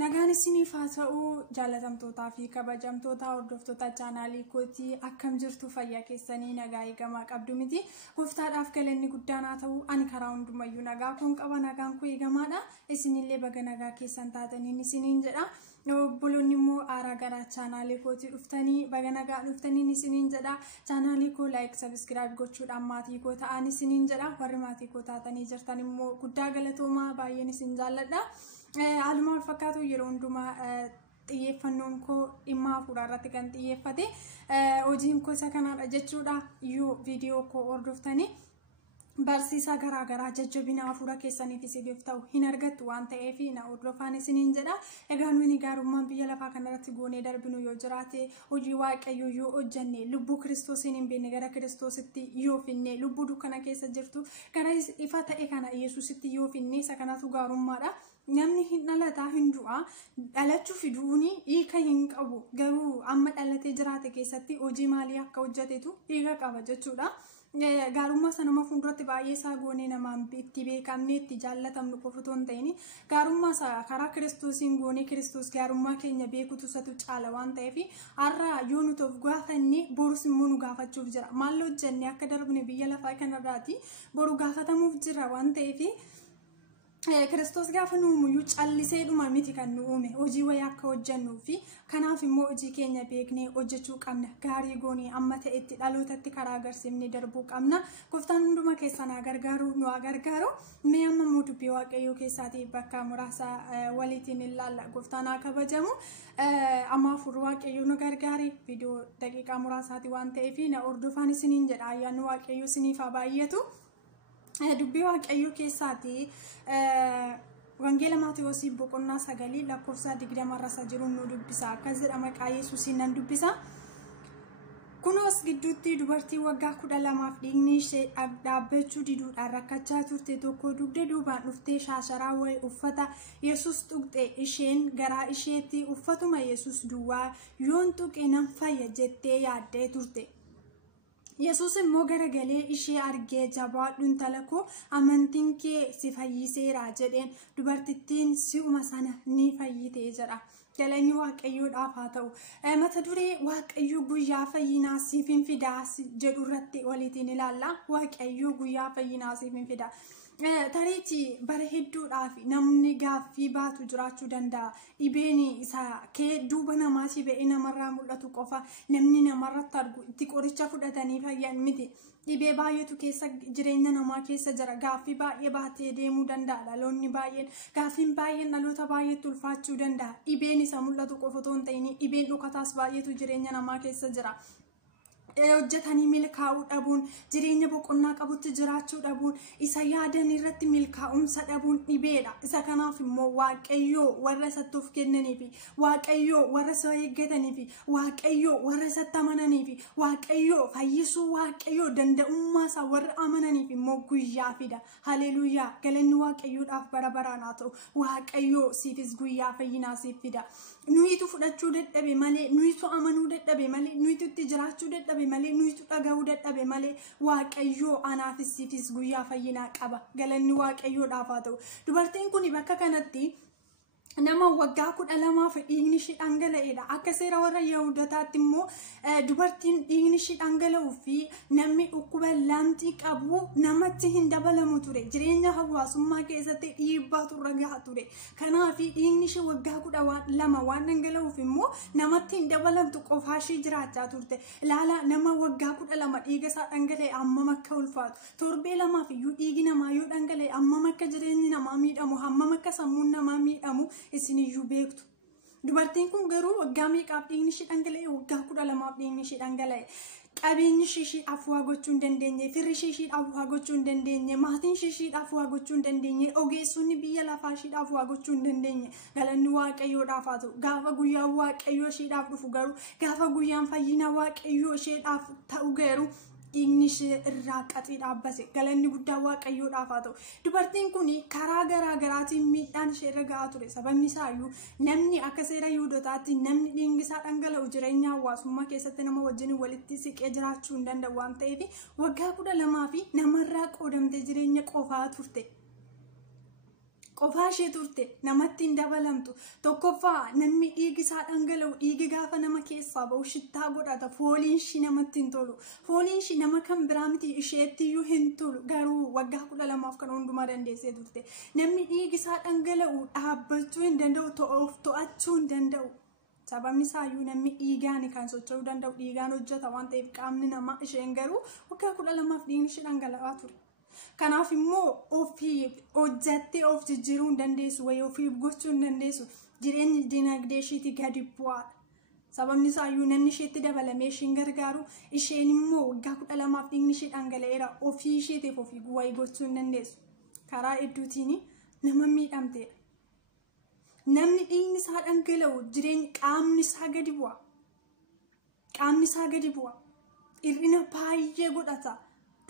Nagaan isiniif haa ta'u jaalatamtootaa fi kabajamtoota hordoftoota chaanaalii kootii akkam jirtu fayyaa keessanii nagaa eegamaa qabdu miti gooftaadhaaf galanni guddaan haa ta'u ani karaa hundumayyuu nagaa kun qaba nagaan koo eegamaadha isinillee baga nagaa keessan taataniin isiniin jedha obboloonni immoo aaraa gara chaanaalii kootii dhuftanii baga nagaa dhuftaniin isiniin jedha chaanaalii koo like subscribe gochuudhaan maatii koo ta'an isiniin jedha warri maatii koo taatanii jirtan immoo guddaa galatoomaa baay'een isin jaalladha. Aluma fakkaatu yeroo hundumaa xiyyeeffannoon koo dhimma hafuuraa irratti kan xiyyeeffate hojiin koo isa kanaadha jechuudha yoo viidiyoo koo hordoftanii barsiisa garaagaraa jajjabina hafuura keessaniif isiniif ta'u hin argattu waan ta'eef na hordofaan isiniin jedha. Egaa nuyi gaarummaan biyya lafaa kanarratti goonee darbinu yoo jiraate hojii waaqayyoo yoo hojjenne lubbuu kiristoosiin hin beekne gara kiristoositti yoo finne lubbuu dukkana keessa jirtu gara ifa ta'e kana yesuusitti yoo finne isa kanatu gaarummaadha. Namni hin dhalataa hin du'a dhalachuu fiduuni hiika hin qabu garuu amma dhalatee jiraate keessatti hojii maalii akka hojjetetu hiika qaba jechuudha. Gaarummaa sanama fuulduratti baay'ee isaa goonee namaan itti beekamne itti jaallatamnu qofatoo hin ta'in gaarummaa isaa karaa kiristoosiin goonee kiristoos gaarummaa keenya beekutu isatu caala waan ta'eef har'a yoo nuti of gaafanne borus immoo nu gaafachuuf jira maal hojjenne akka darbine biyya lafaa kanarraati boru gaafatamuuf jira waan ta'eef. Kiristoos gaafa nu uumu callisee dhuma miti kan nu uume hojii wayii akka hojjennuu fi kanaaf immoo hojii keenya beeknee hojjechuu qabna gaarii goonee amma ta'etti dhalootatti karaa agarsiifnee darbuu qabna gooftaan hunduma keessan gargaaru nu gargaaru mee amma immoo dubbii waaqayyoo keessaatii bakka muraasa waliitiin ilaalla gooftaan haa kabajamu amma hafuurri waaqayyoo nu gargaari viidiyoo daqiiqaa muraasaati waan ta'eef na hordofaan isiniin jedha ayyaanni waaqayyoo isiniif haa baay'atu. Dubbii waaqayyoo keessaati wangeela Maatewos boqonnaa 9 lakkoofsa 20 irra jiru nu dubbisa akkas jedha maqaa Yesuusiin nan dubbisa. Kunoos gidduutti dubartii waggaa 12 dhiigni ishee dhaabbachuu diduudhaan rakkachaa turte tokko dugda duubaan dhuftee shaasharaa wayii uffata Yesuus tuqxe isheen garaa isheetti uffatuma Yesuus duwwaa yoon tuqe nan fayya jettee yaaddee turte. Yesuus immoo garagalee ishee argee jabaadhu intala koo amantiin kee si fayyiseera jedheen dubartittiin si'uma sana ni fayyite jedha. Galanni waaqayyoodhaaf haa ta'u. Mata duree waaqayyoo guyyaa fayyinaa siif hin fidaa jedhu irratti waliitiin ilaalla. Waaqayyoo guyyaa fayyinaa siif hin fidaa. Tariichi bara hedduudhaaf namni gaaffii baatu jiraachuu danda'a. Dhibeen isa kee duuba namaati ba'ee namarraa mul'atu qofa namni namarratti argu itti qoricha fudhatanii fayyan miti. Dhibee baay'eetu keessa jireenya namaa keessa jira. Gaaffii baay'ee baatee deemuu danda'a. Dhaloonni baay'een gaaffiin baay'een dhaloota baay'eetti ulfaachuu danda'a. Dhibeen isa mul'atu qofa otoo hin ta'in dhibeen dhukataas baay'eetu jireenya namaa keessa jira. Hojjetanii milkaa'uu dhabuun jireenya boqonnaa qabutti jiraachuu dhabuun isa yaadan irratti milkaa'umsa dhabuun dhibeedha. Isa kanaaf immoo waaqayyoo warra isatti of kennanii fi waaqayyoo warra isa eeggatanii fi waaqayyoo warra isatti amananii fi waaqayyoo fayyisuu waaqayyoo danda'ummaa isaa warra amananiif immoo guyyaa fida. Haleluuyaa galanni waaqayyoodhaaf bara baraan haa ta'u waaqayyoo siifis guyyaa fayyinaa siif fida. Nuyitu fudhachuu dadhabe malee nuyitu amanuu dadhabe malee nuyitu itti jiraachuu dadhabe malee nuyitu dhaga'uu dadhabe malee waaqayyoo anaafis siifis guyyaa fayyinaa qaba. Galanni waaqayyoodhaaf haa ta'u. Dubartiin kun bakka kanatti nama waggaa 12 dhiigni ishee dhangala'eedha. Akka seera warra Yihuudootaatti immoo dubartiin dhiigni ishee dhangala'uu fi namni dhukkuba lamxii qabu namatti hin dabalamu ture. Jireenya hawaasummaa keessatti dhiibbaatu irra gahaa ture. Kanaaf dhiigni ishee waggaa 12 waan dhangala'uuf immoo namatti hin dabalamtu qofaa ishee jiraachaa turte. Ilaala nama waggaa 12 dhiiga isaa dhangala'e hammam akka ulfaatu. Torbee lamaaf iyyuu dhiigi namaa yoo dhangala'e hammam akka jireenyi namaa miidhamu hammam akka sammuun namaa miidhamu isiniyyuu beektu. Dubartiin kun garuu waggaa meeqaaf dhiigni ishee dhangala'e waggaa 12 dhiigni ishee dhangala'e. Qabeenyi ishee afwaa gochuu hin dandeenye, firri ishee afwaa gochuu hin dandeenye, maatiin ishee afwaa gochuu hin dandeenye, ogeessonni biyya lafaa ishee afwaa gochuu hin dandeenye. Galanni waaqayyoodhaaf haa ta'u. Gaafa guyyaan waaqayyoo isheedhaaf dhufu garuu gaafa guyyaan fayyina waaqayyoo isheedhaaf ta'u garuu dhiigni ishee irraa qaxii dhaabbate. Galanni guddaa waaqayyoodhaaf haa ta'u. Dubartiin kun karaa garaagaraatiin miidhaan ishee irra gahaa ture. Sababni isaayyuu namni akka seera Yihuudootaatti namni dhiigni isaa dhangala'u jireenya hawaasummaa keessatti nama wajjin walitti siqee jiraachuu hin danda'u waan ta'eef waggaa 12 fi namarraa qoodamtee jireenya qofaa turte. qofaashee turte namatti hin dabalamtu. Tokkoffaa namni dhiigi isaa dhangala'u dhiigi gaafa nama keessaa ba'u shittaa godhata. Fooliin ishii namatti hin tolu. Fooliin ishii nama kan biraa miti isheettiyyuu hin tolu. Garuu waggaa 12 kan hundumaa dandeessee turte. Namni dhiigi isaa dhangala'u dhaabbachuu hin danda'u, to'achuu hin danda'u. Sababni isaayyuu namni dhiigaan kan socho'uu danda'u, dhiigaan hojjeta waan ta'eef qaamni namaa isheen garuu waggaa 12 dhiigni ishii dhangala'aa ture. Kanaaf immoo ofii hojjattee of jijjiiruu hin dandeessu, wayii ofii gochuu hin dandeessu. Jireenyi dinagdee ishiitii gadi bu'aadha. Sababni isaayyuu namni isheetti dabalamee ishiin gargaaru, isheen immoo waggaa 12 dhiigni ishii dhangala'eera. Ofii isheetiif ofii wayii gochuu hin dandeessu. Karaa hedduutiin nama miidhamteedha. Namni dhiigni isaa dhangala'u jireenya qaamni isaa gadi bu'a. Qaamni isaa gadi bu'a. Hir'ina baay'ee godhata.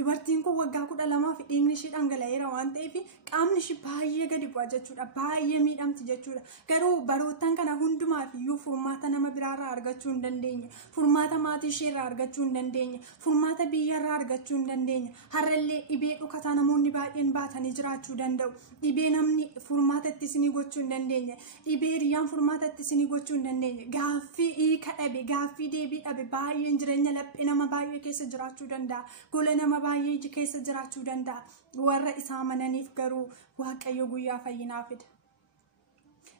Dubartiin kun waggaa 12 fi dhiigni ishii dhangala'eera waan ta'eef qaamni ishii baay'ee gadi bu'a jechuudha. Baay'ee miidhamti jechuudha. Garuu baroottan kana hundumaaf iyyuu furmaata nama biraarraa argachuu hin dandeenye. Furmaata maatii isheerraa argachuu hin dandeenye. Furmaata biyyarraa argachuu hin dandeenye. Har'allee dhibee dhukataa namoonni baay'een baatanii jiraachuu danda'u. Dhibee namni furmaata ittisinii gochuu hin dandeenye. Dhibee riyyaan furmaata ittisinii gochuu hin dandeenye. Gaaffii hiika dhabe, gaaffii deebii dhabe baay'een jireenya laphee nama baay'ee keessa jiraachuu danda'a. Gola nama baay'ee keessa jiraachuu danda'a. Warra isaa amananiif garuu Waaqayyo guyyaa fayyinaa fida.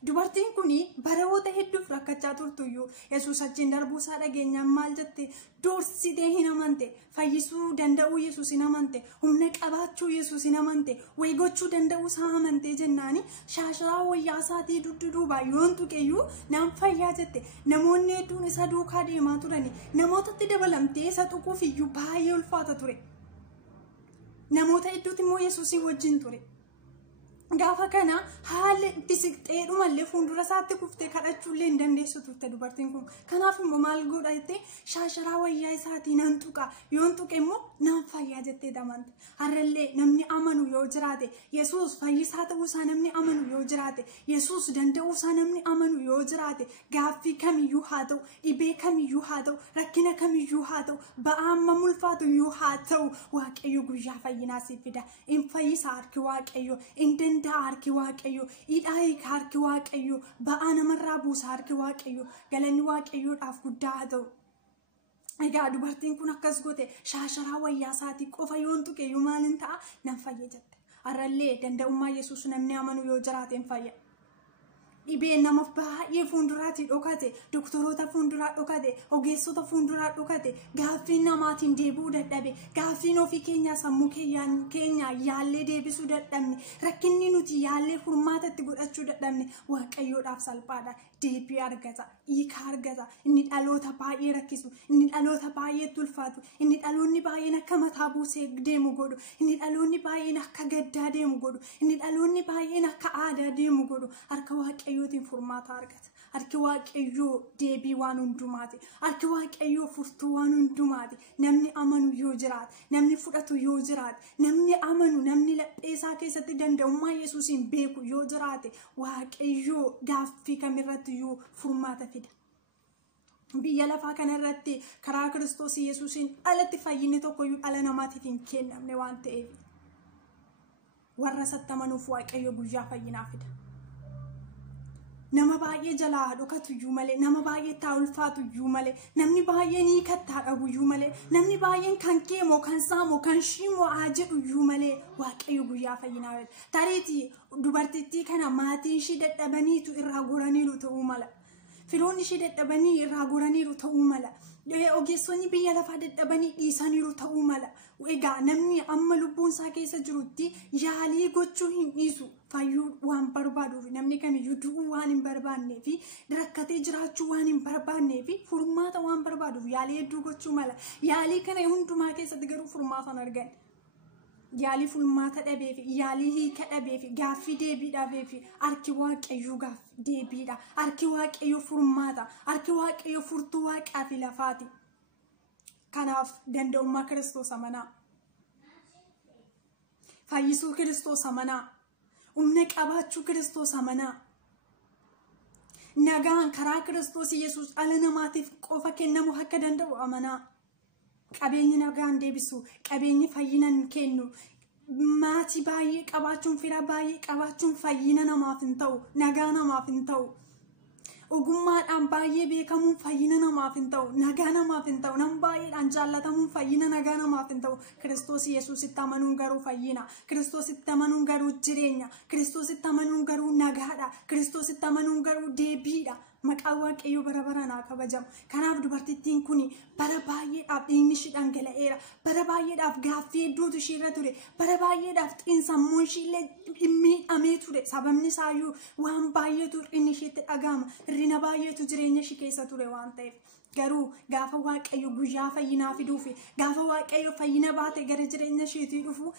Dubartiin kun baroota hedduuf rakkachaa turtuyyuu Yesuus achiin darbuu isaa dhageenyaan maal jette? Doorsitee hin amante, fayyisuu danda'uu Yesuus hin amante, humna qabaachuu Yesuus hin amante, wayii gochuu danda'uu isaa amantee jennaani shaasharaa wayyaa isaatii dudduubaa yoon tuqeyyuu naan fayyaa jette. Namoonni hedduun isa duukaa deemaa turani. Namootatti dabalamtee isa tuquuf iyyuu baay'ee ulfaata ture. Namoota hedduuti immoo Yesuusii wajjin ture. Gaafa kana haala itti siqxeedhumallee fuuldura isaatti kuftee kadhachuullee hin dandeessu turte dubartiin kun. Kanaaf immoo maal godha jettee shaasharaa wayyaa isaatii nan tuqa, yoon tuqe immoo naan fayyaa jettee amante. Har'allee namni amanu yoo jiraate, Yesuus fayyisaa ta'uusaa namni amanu yoo jiraate, Yesuus danda'uusaa namni amanu yoo jiraate, gaaffii kamiyyuu haa ta'u, dhibee kamiyyuu haa ta'u, rakkina kamiyyuu haa ta'u, ba'aa amma mulfaatu iyyuu haa ta'u, Waaqayyo guyyaa fayyinaa siif fida. In fayyisaa harki Waaqayyo, in danda'a harki Waaqayyo, hidhaa hiika harki Waaqayyo, ba'aa namarraa buusa harki Waaqayyo. Galanni Waaqayyoodhaaf guddaa haa ta'u. Egaa dubartiin kun akkas goote shaasharaa wayyaa isaatii qofa yoon tuqeyyuu maalin ta'a? Nan fayya jette. Har'allee danda'ummaa Yesuus namni amanu yoo jiraate hin fayya. Dhibeen nama baay'ee fuulduraatti dhokate, doktoroota fuulduraa dhokate, ogeessota fuulduraa dhokate, gaaffiin namaatiin deebi'uu dadhabe, gaaffiin ofii keenyaa sammuu keenya yaallee deebisuu dadhabne, rakkinni nuti yaallee furmaatatti godhachuu dadhabne Waaqayyoodhaaf salphaadha. Deebii argata, hiika argata. Inni dhaloota baay'ee rakkisu, inni dhaloota baay'eetti ulfaatu, inni dhaloonni baay'een akka mataa buusee deemu godhu, inni dhaloonni baay'een akka gaddaa deemu godhu, inni dhaloonni baay'een akka aadaa deemu godhu harka Waaqayyootiin furmaata argata. Harki Waaqayyoo deebii waan hundumaati. Harki Waaqayyoo furtuu waan hundumaati. Namni amanu yoo jiraate, namni fudhatu yoo jiraate, namni amanu, namni laphee isaa keessatti danda'ummaa Yesuusiin beeku yoo jiraate, Waaqayyoo gaaffii kamirratti iyyuu furmaata fida. Biyya lafaa kanarratti karaa Kiristoos Yesuusiin alatti fayyinni tokkoyyuu dhala namaatiif hin kennamne waan ta'eef warra isatti amanuuf Waaqayyo guyyaa fayyinaa fida. Nama baay'ee jalaa dhokatu iyyuu malee, nama baay'ee taa ulfaatu iyyuu malee, namni baay'een hiikattaa dhabu iyyuu malee, namni baay'een kan keemoo, kan saamoo, kan shiimoo haa jedhu iyyuu malee Waaqayyo guyyaa fayyinaa fida. Tariitii dubartittii kana maatiin ishii dadhabaniitu irraa goraniiru ta'uu mala. Firoonni ishii dadhabanii irraa goraniiru ta'uu mala. Ogeessonni biyya lafaa dadhabanii dhiisaniiru ta'uu mala. Egaa namni amma lubbuun isaa keessa jirutti yaalii gochuu hin dhiisu. Fayyuu waan barbaaduuf namni kamiyyuu du'uu waan hin barbaannee fi rakkatee jiraachuu waan hin barbaannee fi furmaata waan barbaaduuf yaalii hedduu gochuu mala. Yaalii kana hundumaa keessatti garuu furmaata hin argan. Yaalii furmaata dhabee fi yaalii hiika dhabee fi gaaffii deebii dhabee fi harki Waaqayyoo gaaffii deebiidha. Harki Waaqayyoo furmaata. Harki Waaqayyoo furtuu waaqaa fi lafaati. Kanaaf danda'ummaa Kiristoos amanaa. Fayyisuu Kiristoos amanaa. Humna qabaachuu Kiristoos amanaa. Nagaan karaa Kiristoos Yesuus dhala namaatiif qofa kennamuu akka danda'u amanaa. Qabeenyi nagaan deebisu, qabeenyi fayyinan kennu, maatii baay'ee qabaachuun fira baay'ee qabaachuun fayyina namaaf hin ta'u, nagaa namaaf hin ta'u. Ogummaadhaan baay'ee beekamuun fayyina namaaf hin ta'u, nagaa namaaf hin ta'u. Nam baay'eedhaan jaallatamuun fayyina nagaa namaaf hin ta'u. Kiristoos Yesuusitti amanuun garuu fayyina. Kiristoositti amanuun garuu jireenya. Kiristoositti amanuun garuu nagaadha. Kiristoositti amanuun garuu deebiidha. Maqaan Waaqayyoo bara baraan haa kabajamu. Kanaaf dubartittiin kun bara baay'eedhaaf dhiigni ishii dhangala'eera. Bara baay'eedhaaf gaaffii hedduutu ishiirra ture. Bara baay'eedhaaf xiinsammuun ishiillee miidhamee ture. Sababni isaayyuu waan baay'eetu inni ishiitti dhaga'ama. Hirrina baay'eetu jireenya ishii keessa ture waan ta'eef. Garuu gaafa Waaqayyo guyyaa fayyinaa fiduufi gaafa Waaqayyo fayyina baate gara jireenya isheetii dhufu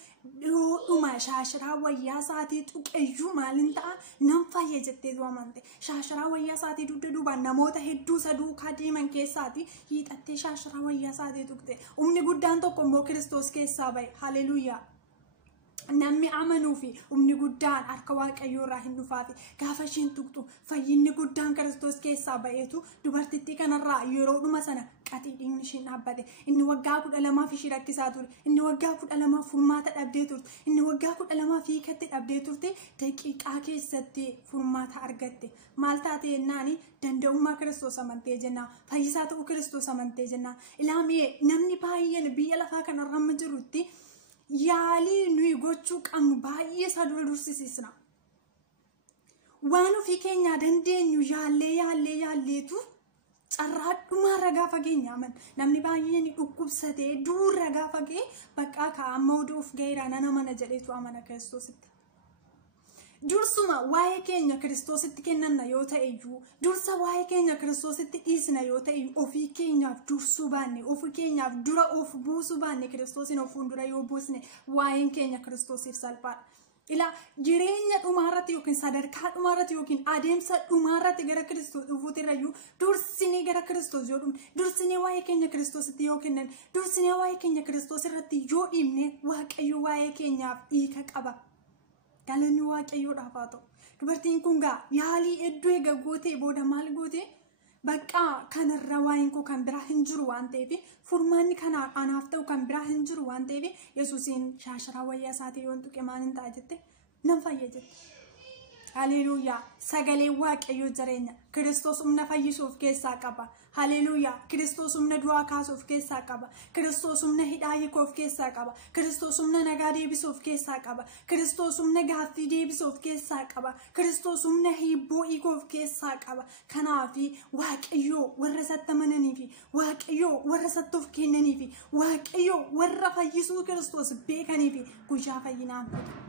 dhuma shaashiraa wayyaa isaatii tuqeyyuu maaliin ta'a nan fayya jetteetu amante. Shaashiraa wayyaa isaatii dugda duubaan namoota hedduu saduukaa deeman keessaati hiixattee shaashiraa wayyaa isaatii tuqte. Humni guddaan tokko immoo Kiristoos keessaa bahe. Haleluuyaa. Namni amanuu fi humni guddaan harka Waaqayyoo irraa hin dhufaafi. Gaafa isheen tuqxu fayyinni guddaan Kiristoos keessaa ba'eetu dubartittii kanarraa yeroodhuma sana qatii dhiigni isheen dhaabbate. Inni waggaa 12 ishii rakkisaa ture. Inni waggaa 12 furmaata dhabdee turte. Inni waggaa 12 hiikatti dhabdee turte. Daqiiqaa keessatti furmaata argatte. Maal taate jennaani danda'ummaa Kiristoos amantee jennaan. Fayyisaa ta'uu Kiristoos amantee jennaan. Ilaamee namni baay'een biyya lafaa kanarra amma jirutti yaalii nuyi gochuu qabnu baay'ee isa dura dursisiisna. Waan ofii keenyaa dandeenyu yaalleetu carraa dhumaarra gaafa keenya aman. Namni baay'een dhukkubsatee duurra gaafa ga'e bakka kaa'amma oduuf ga'eera nana mana jedheetu amana Kiristoositti. Dursuma waa'ee keenya Kiristoositti kennanna yoo ta'eyyuu dursa waa'ee keenya Kiristoositti dhiisna yoo ta'e ofii keenyaaf dursuu baanne ofii keenyaaf dura of buusuu baanne Kiristoosin of fuuldura yoo buusne waa'een keenya Kiristoosiif salphaadha. Ila jireenya dhumaarratti yookiin sadarkaa dhumaarratti yookiin adeemsa dhumaarratti gara Kiristoos dhufuutirrayyuu dursinee gara Kiristoos yoo dhumne dursinee waa'ee keenya Kiristoositti yoo kennan dursinee waa'ee keenya Kiristoos irratti yoo dhiibne Waaqayyo waa'ee keenyaaf hiika qaba. Galanni Waaqayyoodhaaf haa ta'u. Dubartiin kun gaa yaalii hedduu eega gootee booda maal goote? Bakka kanarra waa'een koo kan biraa hin jiru waan ta'eef furmaanni kana anaaf ta'u kan biraa hin jiru waan ta'eef Yesuusiin shaashiraa wayyaa isaatii yoon tuqe maaliin ta'a jette nan fayya jette. Haleluuyaa. Sagalee Waaqayyoo jireenya. Kiristoos humna fayyisuuf keessaa qaba. Haleluuyaa. Kiristoos humna du'aa kaasuuf keessaa qaba. Kiristoos humna hidhaa hiikuuf keessaa qaba. Kiristoos humna nagaa deebisuuf keessaa qaba. Kiristoos humna gaaffii deebisuuf keessaa qaba. Kiristoos humna hibboo hiikuuf keessaa qaba. Kanaaf Waaqayyoo warra isatti amananii fi Waaqayyoo warra isatti of kennanii fi Waaqayyoo warra fayyisuu Kiristoos beekanii fi guyyaa fayyinaan fida.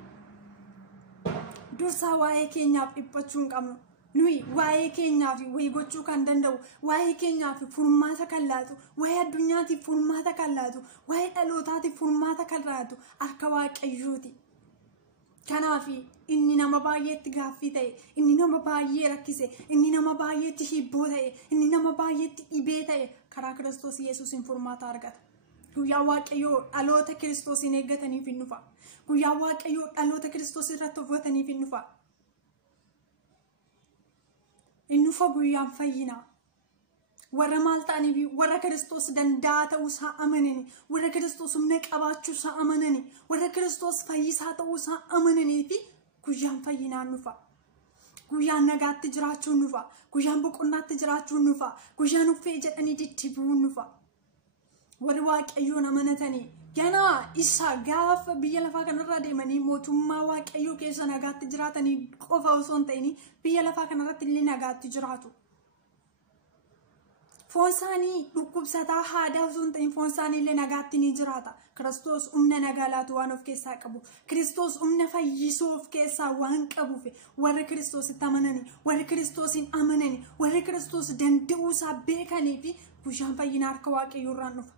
Dursaa waa'ee keenyaaf dhiphachuu hin qabnu. Nuyi waa'ee keenyaaf wayii gochuu kan danda'u, waa'ee keenyaaf furmaata kan laatu, waa'ee addunyaatiif furmaata kan laatu, waa'ee dhalootaatiif furmaata kan laatu harka Waaqayyooti. Kanaaf inni nama baay'eetti gaaffii ta'e, inni nama baay'ee rakkise, inni nama baay'eetti hibboo ta'e, inni nama baay'eetti dhibee ta'e karaa Kiristoos Yesuusiin furmaata argata. Guyyaa Waaqayyoo dhaloota Kiristoosiin eeggataniif hin dhufa. Guyyaa Waaqayyoo dhaloota Kiristoos irratti uffataniif hin dhufa. Hin dhufa guyyaan fayyinaa. Warra maal ta'aniif warra Kiristoos danda'a ta'uusaa amananii, warra Kiristoos humna qabaachuusaa amananii, warra Kiristoos fayyisaa ta'uusaa amananii fi guyyaan fayyinaan dhufa. Guyyaan nagaatti jiraachuun dhufa. Guyyaan boqonnaatti jiraachuun dhufa. Guyyaan uffee jedhanii diddibuun dhufa. Warri Waaqayyoon amanatanii ganaa isa gaafa biyya lafaa kanarraa deemanii mootummaa Waaqayyoo keessa nagaatti jiraatanii qofa osoo hin ta'in biyya lafaa kanarratti illee nagaatti jiraatu. Foon isaanii dhukkubsataa haadaa osoo hin ta'in foon isaanii illee nagaatti ni jiraata. Kiristoos humna nagaa laatu waan of keessaa qabu. Kiristoos humna fayyisuu of keessaa waan qabuuf warri Kiristoositti amananii, warri Kiristoosiin amananii, warri Kiristoos danda'uusaa beekanii fi guyyaan fayyinaa harka Waaqayyoo irraan dhufa.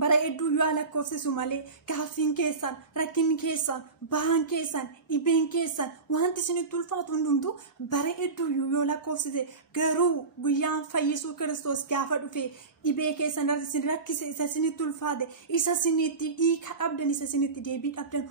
Bara hedduu yoo lakkoofsisu malee gaaffiin keessan, rakkinni keessan, bahan keessan, dhibeen keessan wanti isinitti ulfaatu hundumtuu bara hedduu yoo lakkoofsise garuu guyyaan fayyisuu Kiristoos gaafa dhufe dhibee keessan rakkise isa isinitti ulfaate isa isinitti hiika dhabdan isa isinitti deebii dhabdan